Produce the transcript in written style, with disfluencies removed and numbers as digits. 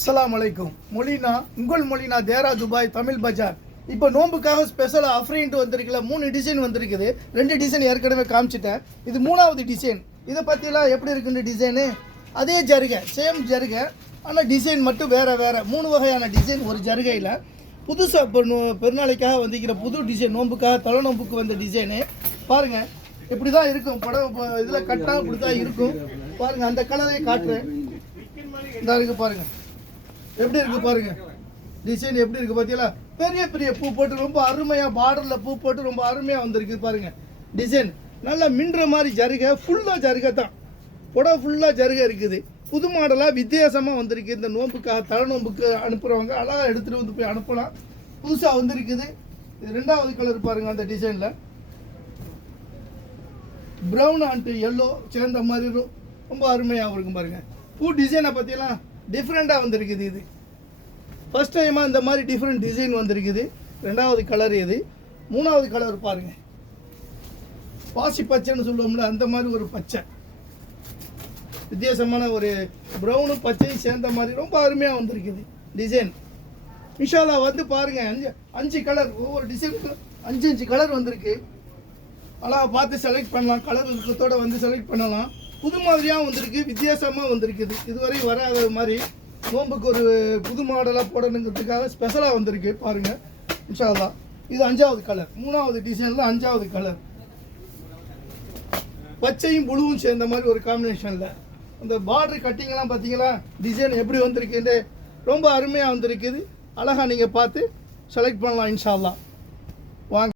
அஸ்ஸலாமு அலைக்கும். மொழினா உங்கள் மொழினா தேரா துபாய் தமிழ் பஜார். இப்போ நோம்புக்காக ஸ்பெஷலாக ஆஃப்ரின்ட்டு வந்திருக்குல்ல, 3 டிசைன் வந்திருக்குது. 2 டிசைன் ஏற்கனவே காமிச்சிட்டேன். இது 3வது டிசைன். இதை பற்றிலாம் எப்படி இருக்குன்னு டிசைனு அதே ஜருகை, சேம் ஜருகை, ஆனால் டிசைன் மட்டும் வேறு வேறு. 3 வகையான டிசைன் ஒரு ஜருகையில். புதுசாக இப்போ பெருநாளைக்காக வந்திருக்கிற புது டிசைன், நோம்புக்காக தலை நோம்புக்கு வந்த டிசைனு பாருங்கள். இப்படி தான் இருக்கும் படம். இதில் கட்டாக இப்படி தான் இருக்கும் பாருங்கள். அந்த கலரை காட்டுறேன். இந்த இருக்குது பாருங்கள், எப்படி இருக்குது பாருங்கள். டிசைன் எப்படி இருக்குது பார்த்தீங்களா? பெரிய பெரிய பூ போட்டு ரொம்ப அருமையாக, பார்டரில் பூ போட்டு ரொம்ப அருமையாக வந்திருக்கு பாருங்கள். டிசைன் நல்லா மின்ற மாதிரி ஜருகை, ஃபுல்லாக ஜருகை தான். புடவை ஃபுல்லாக ஜருகை இருக்குது. புது மாடலாக வித்தியாசமாக வந்திருக்கு. இந்த நோம்புக்காக தலை நோம்புக்கு அனுப்புகிறவங்க அழகாக எடுத்துகிட்டு வந்து போய் அனுப்பலாம். புதுசாக வந்திருக்குது. இது 2வது கலர் பாருங்கள். அந்த டிசைனில் ப்ரௌன் அண்ட் எல்லோ சேர்ந்த மாதிரி ரொம்ப அருமையாக இருக்கும் பாருங்கள். பூ டிசைனை பற்றியெல்லாம் டிஃப்ரெண்ட்டாக வந்திருக்குது. இது ஃபஸ்ட் டைமாக இந்த மாதிரி டிஃப்ரெண்ட் டிசைன் வந்திருக்குது. 2வது கலர் இது. 3வது கலர் பாருங்கள். பாசி பச்சைன்னு சொல்லுவோம்ல, அந்த மாதிரி ஒரு பச்சை, வித்தியாசமான ஒரு ப்ரௌனும் பச்சையும் சேர்ந்த மாதிரி ரொம்ப அருமையாக வந்திருக்குது டிசைன். இன்ஷால்லா வந்து பாருங்கள். 5 கலர், ஒவ்வொரு டிசைனுக்கும் 5 கலர் வந்திருக்கு. அழகாக பார்த்து செலக்ட் பண்ணலாம். கலர் இருக்கத்தோடு வந்து செலக்ட் பண்ணலாம். புது மாதிரியாக வந்திருக்கு, வித்தியாசமாக வந்திருக்குது. இதுவரை வராத மாதிரி நோம்புக்கு ஒரு புது மாடலாக போடணுங்கிறதுக்காக ஸ்பெஷலாக வந்திருக்கு பாருங்கள். இன்ஷா அல்லாஹ். இது 5வது கலர். 3வது டிசைனில் 5வது கலர். பச்சையும் புழுவும் சேர்ந்த மாதிரி ஒரு காம்பினேஷனில். அந்த பார்டர் கட்டிங்கெல்லாம் பார்த்தீங்களா, டிசைன் எப்படி வந்திருக்குன்னு ரொம்ப அருமையாக வந்திருக்குது. அழகாக நீங்கள் பார்த்து செலக்ட் பண்ணலாம். இன்ஷா அல்லாஹ். வாங்க.